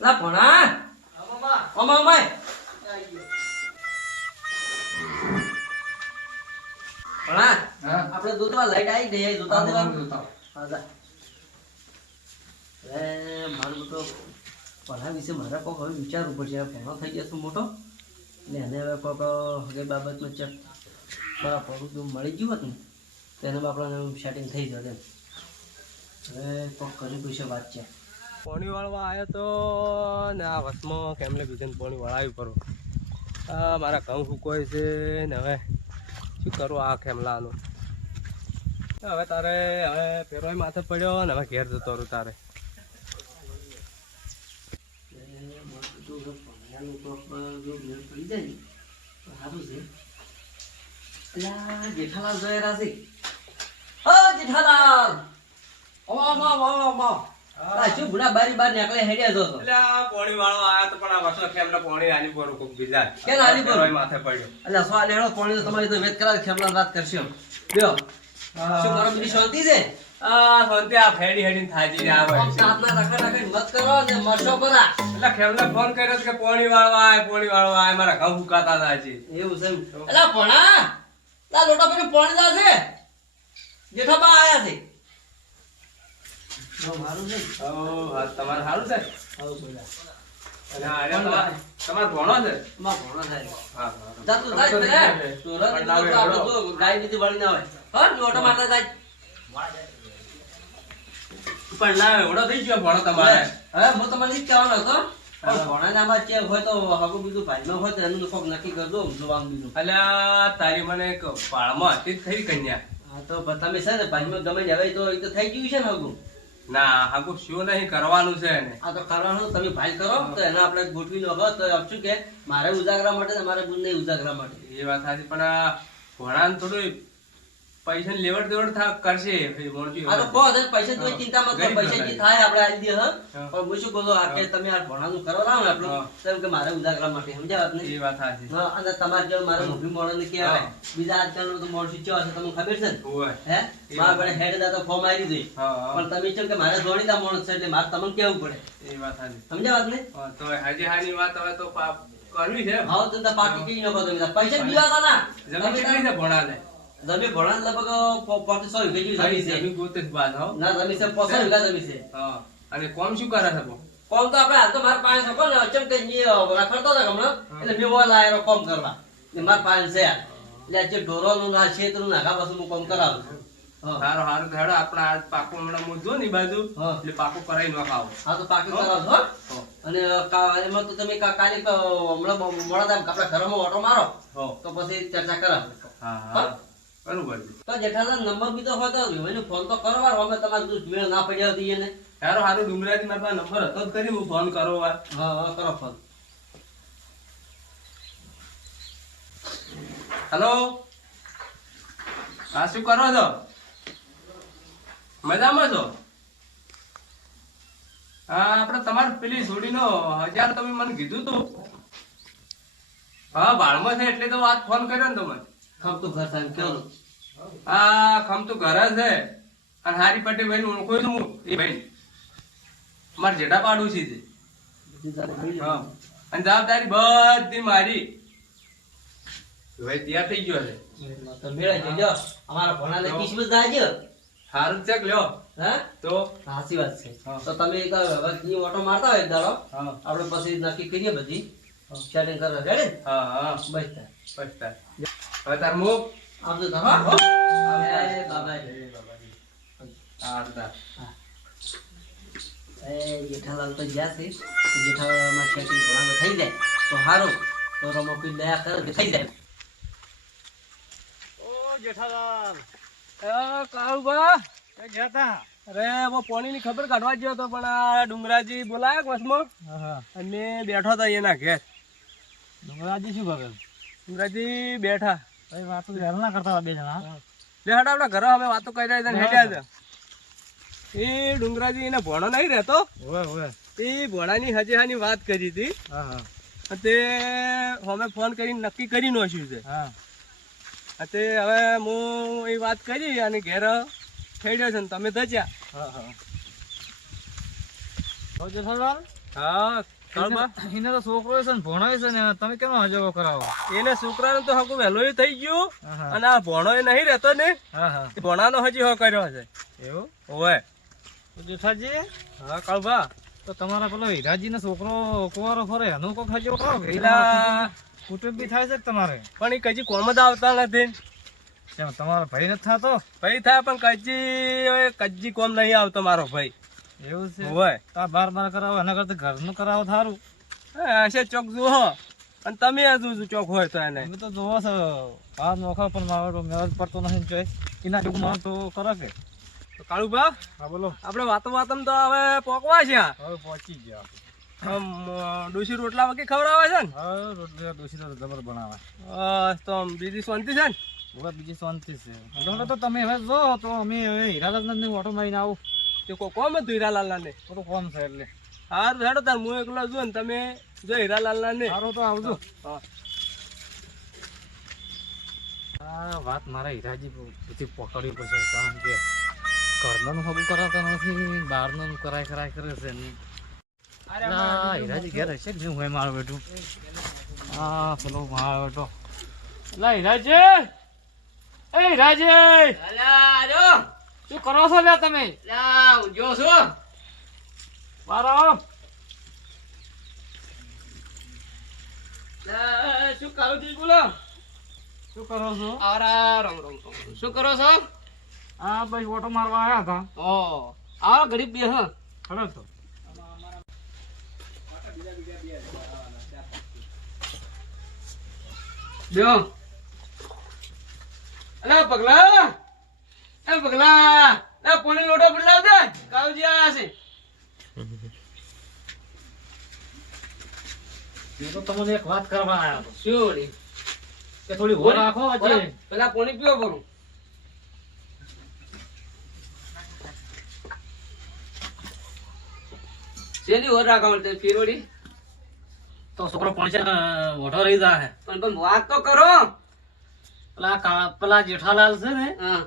લા ભણા. અમા અમાય ભણા આપણે દૂધવા લાઈટ આવી ગઈ જોતા દેવા હા જા. એ મારું તો ભણા વિશે મારા કોક હવે વિચારવું પડશે. હવે ભણો થઈ જશે મોટો. ને એને હવે કોક હવે બાબતમાં ચક બધું મળી ગયું હતું ને તેને આપણને સેટિંગ થઈ જશે. હવે કોક કરી પૂછે વાત છે. પોણી વાળવા આવ્યો તો ને આ વસમાં કેમને કીધું પોણી વાળાવી આ મારા ઘઉં સુકોય છે ને હવે શું કરું આ ખેમલાનું. હવે તારે હવે પેરોય માથે પડ્યો ને હવે ઘેર જતો રહું તારે. જેઠાલાલ રહ્યા ઓ, જેઠાલાલ. ભૂલા બારી બાર નીકળે હેડ્યા એટલે આ પોણી વાળવા આવ્યો તો પણ આ વસો ખેમલે પોણી આની પર કોક બીજા કેમ આની પર? માથે પડ્યો. એટલે સો લેણો પાણી તો તમારી તો વેત કરાવે ખેમલા વાત કરશો. લ્યો. શું કરો બીજી શાંતિ છે? આ શાંતિ આ ફેડી હેડીને થાજી આવે સાતના રખા રખા મત કરો ને મરશો પરા. એટલે ખેમલે ફોન કર્યો કે પોણી વાળો આય પોણી વાળો આય મારા ઘઉં ફૂકાતા હતા હજી. એવું છે એમ. પોણા લા લોટા પર પોણી દા છે જેઠાબા આયા છે. મારું છે હા, તમારે સારું છે? આવું બોલા અને આ રહ્યા તમારે તમારે ભણો છે? ભણો થાય હા, હા. તું જાય પેલા. સુરત પણ એટલે તો લાવે આપણે હેડો. તો ગાય બીજી વળી ના હોય હા ઓટો મારતા જાય. પણ ના એવડો થઈ ગયો ભણો તમારે. હવે હું તમને જ કહેવાનો હતો. ભણાનામાં ચેક હોય તો હગું બીજું ભાઈમાં હોય તો એનું કોક નક્કી કરજો જોવાનું બીજું. અલ્યા તારી મને પાળમાં હતી થઈ કન્યા. હા તો તમે છે ને ભાઈમાં ગમે જવાય તો એ તો થઈ ગયું છે ને હગું ના હાકુ શું નહીં કરવાનું છે એને. આ તો કરવાનું તમે ભાઈ કરો તો એને આપણે ગોઠવી લો. તો શું કે મારે ઉજાગરા માટે મારે નહીં ઉજાગરા માટે. એ વાત સાચી પણ આ થોડું પૈસા લેવડ દેવડ થા કરશે આ તો કહો છે પૈસા તો ચિંતા મત કર પૈસા જે થાય આપણે આલી દે હા? હા. પણ હું શું બોલો આ કે તમે આ ભણાનું કરો ના હોય આપણું તેમ કે મારે ઉજાગરા માટે સમજાવ આપને એ વાત સાચી હા, અને તમાર જો મારે મોભી મોણસને કહેવાય. હા. બીજા આજકાલનો તો મોણસી કેવા છે તમને ખબર છે ને? હે? મારા વાત. હેડ દા તો ફોર્મ આવી દે હા હા. પણ તમે છો કે મારે જોડીતા માણસ છે એટલે મારે તમને કેવું પડે? એ વાત સાચી. સમજ્યા વાત ને હા, તો હાજી હાની વાત હવે તો પાપ કરવી છે હાવ તો પાકી પાર્ટી ન બધો પૈસા બીવા તા ના. જમીન કેટલી છે ભણાને તમે ભણા લગભગ પો- પોતે સો વીઘા જેવી જમીન જમીન ગોતે છે બાદ હો. છે ના જમીન છે પોસે વીઘા જમીન છે. હા. અને કોમ શું કરે છે? કોમ તો આપણે હાલ તો મારા પાસે શકો ને અચમ ઈ રખડતો હતો હમણાં. એટલે મેં ઓલા આયરો કોમ કરવા. ને મારા પાસે છે. એટલે જે ઢોરોનું ના છેતરું નાખા પછી હું કોમ કરાવું છું. સારું સારું તો હેડો આપણે આ પાકું હમણાં હું જો ને બાજુ. એટલે પાકું કરાવી નાખાવો. હા તો પાકી કરાવજો. અને એમાં તો તમે કાલે હમણાં મોડા દામ આપણા ઘરમાં ઓટો મારો. તો પછી ચર્ચા કરાવ હા. હા? બરોબર. તો જેઠાલાલ નંબર બી તો હોય તો એને ફોન તો કરો વાર. અમે તમારે મેળ ના પડ્યા હતી એને. સારું સારું ડુંગરાજી મારા નંબર હતો જ કરી હું ફોન કરો વાર. હા હા કરો ફોન. હેલો? હા શું કરો છો? મજામાં છો? હા આપણે તમારી પેલી છોડીનો હજાર તમે મને કીધું તું. હા બાળમાં છે એટલે તો વાત ફોન કર્યો ને તમે. ખમ તો ઘર સાહેબ કયો આ ખમ તો ઘરે છે અને હારી પટેલ ભાઈ ઓળખું છું એ ભાઈ. મારે જેઠા પાડું છે. અને જવાબદારી બધી મારી. ભાઈ ત્યાં થઈ ગયો છે. તો જજો અમારા ભણાને કિસ્મત દાજો સારું ચેક લ્યો. હા? તો? સાચી વાત છે. તો તમે એક હવે ઓટો મારતા હોય દાડો હા. આપણે પછી નક્કી કરીએ બધી. સેટિંગ કરવા. રેડી હા હા. બસ તાર. હવે તાર મુક આવજો તો હા. હો. એ બાબાજી. હા તાર. એ જેઠાલાલ તો જ્યાં છે. જેઠાલાલમાં સેટિંગ ભણાવે થઈ જાય. તો સારું તો રમો કોઈ દયા કરે કે થઈ જાય. ઓ જેઠાલાલ એ કાળુબા. ગયા તા. અરે પાણી ની ખબર કાઢવા ગયો તો પણ આ ડુંગરાજી બોલાયા વસમાં. અને બેઠો હતો એના ઘેર. ડુંગરાજી શું ભાવે? ડુંગરાજી બેઠા. કઈ વાતો હેરાન ના કરતા બે જણા. લે હટ આપણા ઘરે અમે વાતો કરી રહ્યા હેડ્યા હતા એ ડુંગરાજી એને ભોણો નહીં રહેતો? એ ઓવે એ હાની હજેહાની વાત કરી હતી. હા તે અમે ફોન કરીને નક્કી કરી નાખ્યું છે. હા. તે હવે હું એ વાત કરી અને ઘેર ખેડ્યો છે ને તમે ધજ્યા હા હા. હા. એને- તો છોકરો છે ને ભણાય છે ને તમે કેમ હજવો કરાવો એને છોકરાને તો હકુ વહેલો થઈ ગયું. અને આ ભણો એ નહીં રહેતો ને હા હા. એ ભણાનો હજી હો કર્યો છે એવું? તો જેઠાજી? હા કાળભા. તો તમારા પેલો હીરાજી છોકરો કુવારો ફરે એનો કોક હજવો કરો કુટુંબ બી થાય છે તમારે? પણ એ કજી કોમ જ આવતા નથી. તમારો ભાઈ નથી થતો? ભાઈ થાય પણ કજી કજી કોમ નહીં આવતો મારો ભાઈ. એવું છે? હોય. તો બાર બાર કરાવો એના કરતા ઘરનું કરાવો થારું. હા, હશે ચોક જુઓ અને તમે હજુ ચોક હોય તો એને. તમે તો જોવો છો. બહાર નોખો પણ મારો મેળ પડતો નથી જોઈ. એના ટૂંકમાં તો કરો કે. તો કાળુબા હા બોલો. આપણે વાતો વાતમ તો હવે પોકવા છે. હવે પહોંચી ગયા ડોસી રોટલા વગી ખવડાવે છે ને? હા રોટલી દોશી તો જબર બનાવે. તો બીજી શાંતિ છે ને? બીજી શાંતિ છે. તો તમે હવે જો તો અમે હવે હીરાલાલ ઓટો મારીને આવું. તે કોઈ કોમ હતું હીરાલાલ ને થોડું કોમ છે એટલે. હારું હેડો તાર હું એકલો છું ને તમે જો હીરાલાલ ને સારું તો આવજો. હા. આ વાત મારા હીરાજી બધી પકડવી પડશે કારણ કે ઘરનું હબું કરાતા નથી બહારનું કરાય કરાય કરે છે. ને ના, હીરાજી ઘેર હશે કે હું મારો બેટું હા પેલો મારો બેટો લા હીરાજી! એ હીરાજી! શું કરો છો લ્યા તમે? જો શું બોલો? શું કરો છો? રમ. શું કરો છો? ભાઈ ઓટો મારવા આવ્યા હતા. ઓ આવો ગરીબ બે હા. ખરો બેહો. અલા પગલા. એ પગલા એ પોણી લોટો બદલાવ દે. કાળુજી આયા છે. મેં તો તમને એક વાત કરવા આવ્યા હતો શું વળી? કે થોડી હો રાખો વચ્ચે પેલા- પોણી પીવો શેની ઓર રાખવા માટે ફીરોડી તો છોકરો પહોંચે ઓઢો રહી જાય પણ પણ વાત તો કરો. પેલા પેલા જેઠાલાલ છે ને હા.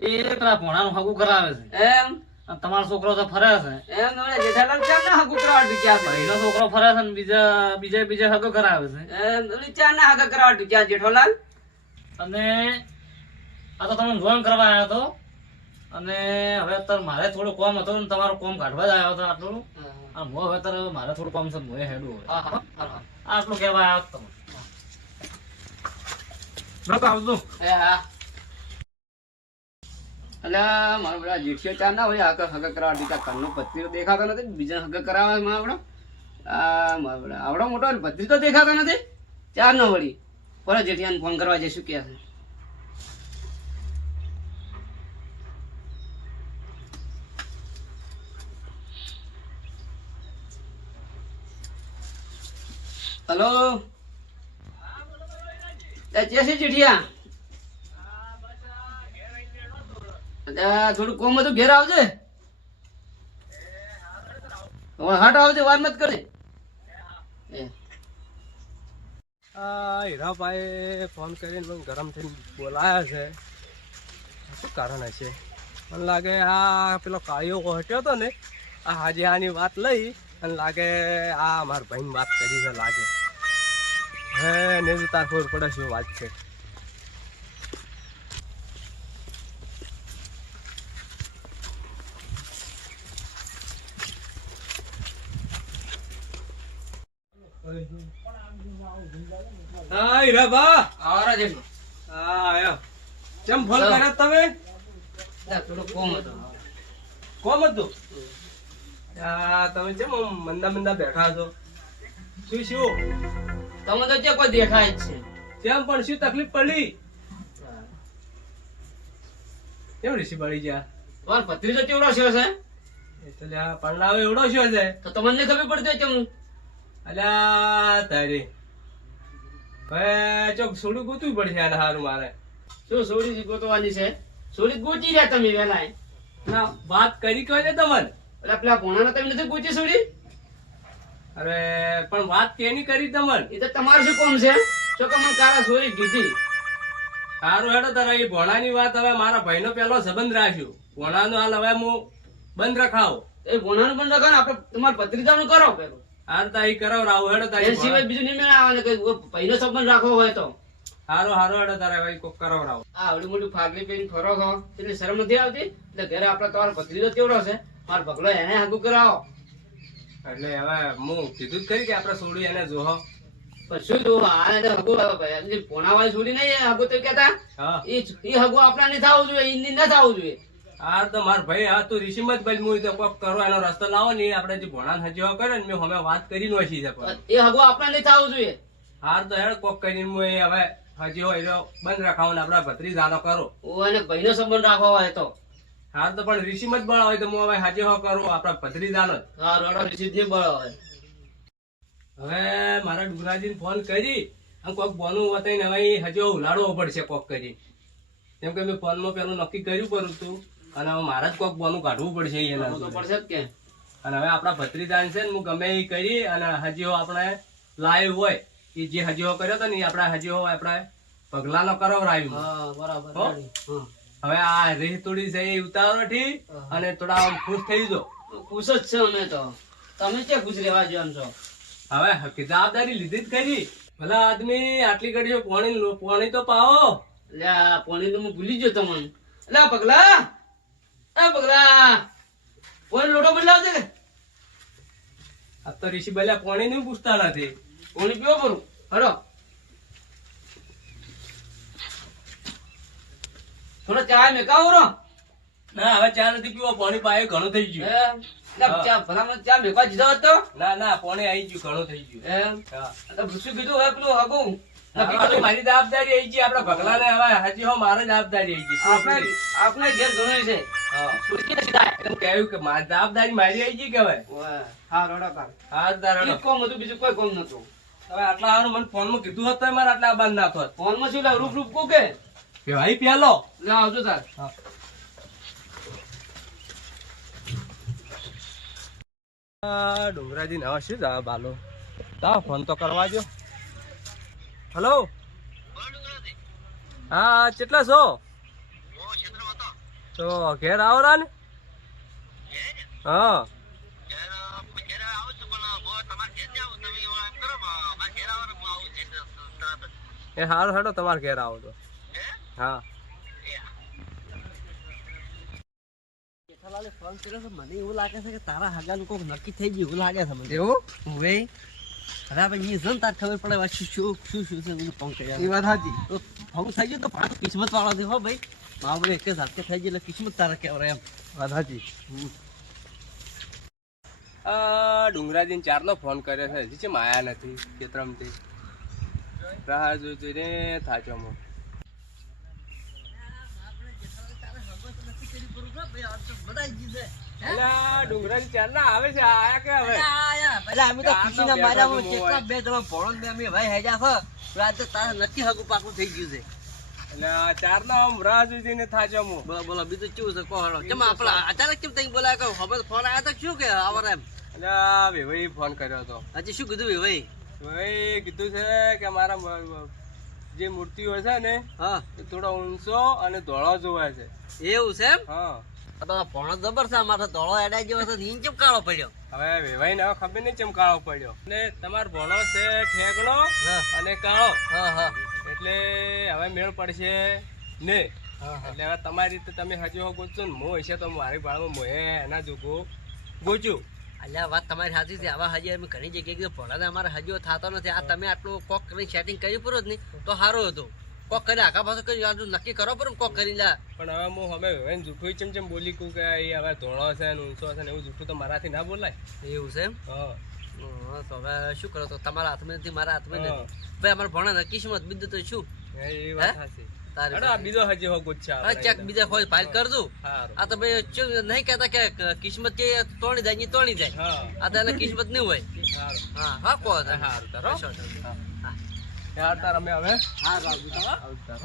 એ પેલા ભોણાનું હગું કરાવે છે. એમ? અને તમારો છોકરો તો ફરે છે. એમ નવરા જેઠાલાલ ચા ના હગું કરાવવા ડૂક્યા છે ભાઈનો છોકરો ફરે છે ને બીજા બીજા બીજા હગો કરાવે છે. એમ નવરી ચા ના હગા કરાવવા ડૂક્યા જેઠોલાલ? અને આ તો તમે ફોન કરવા આવ્યો હતો અને હવે અત્યારે મારે થોડું કોમ હતું ને તમારું કોમ કાઢવા જ આવ્યો હતો આટલું. આ હું હવે અત્યારે મારે થોડું કોમ છે હું હેડું હવે આટલું કહેવા આવ્યો હતો તમે એ હા. અલ્યા મારો બધા જેઠિયા ચાર ના હોય આગળ હગા કરાવવા દીધા કાનનો પત્રી દેખાતો નથી, બીજા હગા કરાવવા માં આવડો મારો બધા. આવડો મોટો પત્રી તો દેખાતો નથી. ચાર નો વળી. પર જેઠિયાને ફોન કરવા જઈશું છે. હલો. જય શ્રી જેઠિયા. થોડું કોમ હતું ઘેર આવજે. હાટ આવજે, વાર મત કરજે. હીરાભાઈ ફોન કરીને મને ગરમ થઈને બોલાયા છે. શું કારણ હશે? મને લાગે આ પેલો કાળિયો હટ્યો હતો ને, આ હાજી આની વાત લઈ અને લાગે આ મારા ભાઈની વાત કરી છે લાગે. હે ને તાર ખબર પડે શું વાત છે. હા હીરાભા. આવરા જેઠી. હા આયો કેમ ફોન કર્યો તમે? ના, થોડું કોમ હતું. કોમ હતું? આ તમે કેમ મંદા મંદા બેઠા છો? શું શું? તમે તો જે કોઈ દેખાય જ છે. કેમ પણ શું તકલીફ પડી? કેમ ઋષિ પડી ગયા? તમારો ભત્રીજો કેવડો છે? એટલે આ પરણાવો એવડો છે. તો તમને ખબર પડતી હોય અલ્યા તારી. હવે ચોક સોડું ગોતવું પડશે આને હારું મારે. શું સોડી ગોતવાની છે? સોડી ગોચી રહ્યા તમે વેલા ના વાત કરી કોઈ ને તમને? એટલે પેલા ભોણાને તમે નથી સોડી? અરે પણ વાત કેની કરી તમને? એ તો તમારું શું કોમ છે? શું કે મને કાળા સોરી કીધી. સારું હેડો તારા એ ભોણાની વાત હવે મારા ભાઈનો પેલો સંબંધ રાખ્યો. ભોણાનો હાલ હવે હું બંધ રખાવ. એ ભોણાનું પણ આપડે આપણે તમારા ભત્રીજાનું કરો પેલું. હાર તારી કરાવ રાવ હેડો તારી એ સિવાય બીજું નહીં મેળ આવે ને કઈ પહેલો સંબંધ રાખવો હોય તો. હારો હારો હેડો તારે ભાઈ કોક કરાવ રાવ આ આવડી મોટી ફાગલી પેન ફરો ખો એટલે શરમ નથી આવતી? એટલે ઘરે આપણે તમારો ભત્રીજો કેવડો છે. મારો ભગલો એને હાગુ કરાવો. એટલે હવે હું કીધું જ ખરી કે આપણે છોડી એને જોહો પણ શું તું આ એને હગું પોણાવાળી છોડી નહીં હગું તો કેતા એ હગું આપણા નહીં થવું જોઈએ ઈ ના થવું જોઈએ. હાર તો માર ભાઈ હા તું ઋષિમાં ભાઈ હું તો કોક કરો એનો રસ્તો લાવો ને આપણે જે ભણાન હજીવા કરે ને મેં અમે વાત કરી નોશી છે પણ. એ હગો આપણા નહીં થવું જોઈએ. હાર તો હેડ કોક કરીને હું હવે હજી હોય એનો બંધ રખાવો ને આપડા ભત્રી જાનો કરો. ઓ એને ભાઈનો સંબંધ રાખવા હોય તો. હાર તો પણ ઋષિમાં બળ હોય તો હું હવે હાજી હો કરું આપડા ભત્રી જાનો હા રોડો રિસીવ નહીં હોય. હવે મારા ડુગરાજીને ફોન કરી અને કોક બોનું વતાઈને હવે હજી ઉલાડવો પડશે કોક કરી કેમ કે મેં ફોનમાં પેલું નક્કી કર્યું કરું તું અને હવે મારે જ કોક બોનું કાઢવું પડશે એના. પડશે જ કે. અને હવે આપણા ભત્રીદાન છે ને હું ગમે એ કરી અને હજીઓ આપણે લાઈવ હોય એ જે હજીઓ કર્યો હતો ને એ આપણા હજીઓ આપણે પગલાનો કરાવરાયું બરાબર. હવે આ રેહ તોડી છે એ ઉતારો ઠી અને થોડા ખુશ થઈ જો. ખુશ જ છે અમે તો. તમે ક્યાં ખુશ રહેવા જેમ છો? હવે જવાબદારી લીધી જ કરી ભલા આદમી આટલી ઘડી પાણી પાણી તો પાવો એટલે પોણી તો હું ભૂલી ગયો તમને. એટલે પગલા. એ પગલા પોણી લોટો બદલાવજે. કે આ તો ઋષિ બલ્યા પાણી નહીં પૂછતા નથી પોણી પીવો કરું હરો. થોડો ચા મેકાવો રો ના હવે ચા નથી પીવો પાણી પાયે ઘણું થઈ ગયું. ચા ભલામણ ચા મેકવા દીધો હતો? ના ના પાણી આવી ગયું ઘણો થઈ ગયું. એમ હા. શું કીધું હવે પેલું હગું. મારી જવાબદારી આવી ગઈ આપડા ભગલાને હવે હજી હો મારે જવાબદારી આવી ગઈ. આપણે આપણે ઘેર ઘણું છે. હા. સીધા એમ કહ્યું કે મારી જવાબદારી મારી આવી ગઈ કે હવે હા રોડો કર હા તારા કોમ હતું બીજું કોઈ કોમ નતું હવે આટલા હારું મને ફોનમાં કીધું હોત મારે આટલા બંધ ના થોત. ફોનમાં શું રૂપ રૂપ કો કે? કે ભાઈ પેલો લે આવજો તાર. ડુંગરાજી નવા શું જા બાલો તા ફોન તો કરવા દો હલો? હા કેટલા છો? તો ઘેર આવો રા ને હા. એ હારો હેડો તમારે ઘેર આવો તો. હા? ફોન કર્યો છે મને એવું લાગે છે કે તારા હગાનું કોઈક નક્કી થઈ ગયું એવું લાગે છે મને. એવું? હવે હવે આપણે ઈ જન તાર ખબર પડે શું શું શું શું છે બધું ફોન કર્યા. એ વાત સાચી. તો ફોન થઈ ગયો તો પાછો કિસ્મત વાળો છે હો ભાઈ. બધું એક જ થઈ એટલે કિસ્મત તારા કહેવાય એમ. રાધાજી. આ ડુંગરાજીને ચારનો ફોન કર્યો છે. હજી છે માયા નથી ખેતરમથી. રાહ જોઈ જોઈને મો આવે છે? આયા કે હવે? એટલે અમે તો ખુશીના બેઠો કેટલા બે તમે ભણો ને બે અમે ભાઈ હેજા છો. તો આજે તારે નક્કી હગું પાકું થઈ ગયું છે. એટલે આ ચારનો આમ રાહ જોઈ મો. બોલો બોલો બીજું કેવું છે? કહો કેમ આપણે અચાનક કેમ તઈ બોલાય કે ખબર ફોન આવ્યો તો શું કે આવર એમ? એટલે વેવાઈ ફોન કર્યો હતો. હજી શું કીધું ભાઈ વેવાઈ કીધું છે કે મારા જે મૂર્તિઓ છે ને હા. થોડો ઊંચો અને ધોળો જોવાય છે. એવું છે એમ? હા. ભણો જબર છે અમારે ધોળો એડાઈ ગયો છે નીન કેમ કાળો પડ્યો? હવે વેવાઈ ને ખબર નહીં કાળો પડ્યો. ને તમારો ભણો છે ઠેકણો અને કાળો. હા હા. એટલે હવે મેળ પડશે ને. એટલે હવે તમારી રીતે તમે હજી ગોચો ને મો હશે તો મારી ભાળમાં મોએ એના જોગો. ગોચું. અલ્યા વાત તમારી સાચી છે. આવા હજી અમે ઘણી જગ્યાએ ભણાને અમારે હજીઓ થતો નથી. આ તમે આટલું કોક કરીને સેટિંગ કર્યું પૂરું જ નહીં તો સારું હતું. કોક કરી આખા પાસે કરી આટલું નક્કી કરો પર કોક કરી લા પણ હવે હું હવે વેવાઈને જૂઠું ચમ ચમ બોલી કહું કે એ હવે ધોળો છે ને ઊંચો છે ને એવું જૂઠું તો મારાથી ના બોલાય. એવું છે એમ? હા, તો હવે શું કરો તો તમારા હાથમાં નથી મારા હાથમાં નથી. ભાઈ અમારે ભણે કિસ્મત બીજું તો શું? એ વાત સાચી. આ બીજો હજી હો ચેક બીજા કોઈ ફાઇલ કરજો. આ તો ભાઈ નહીં કહેતા કે કિસ્મત કે તોણી જાય તોણી જાય. આ તો એને કિસ્મત નહીં હોય. હા હા યાર તાર. અમે હવે. આવતા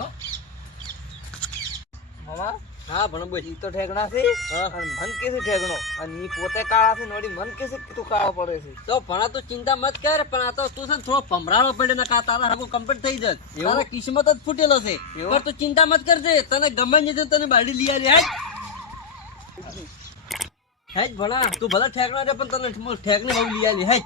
હો. હા પણ ઈ તો ઠેકણા છે. અને મન કે છે ઠેકણો અને ઈ પોતે કાળા છે નોડી મન કે છે કે તું કાળો પડે છે. તો ભણા તું ચિંતા મત કર પણ આ તો તું છે થોડો ભમરાળો પડે ને કા તારા હાગું કમ્પ્લીટ થઈ જાય તારા કિસ્મત જ ફૂટેલો છે. પણ તું ચિંતા મત કરજે તને ગમે છે તને બાડી લઈ આવી હેજ હેજ ભણા તું ભલે ઠેકણા રે પણ તને ઠેકને બહુ લઈ આવી હેજ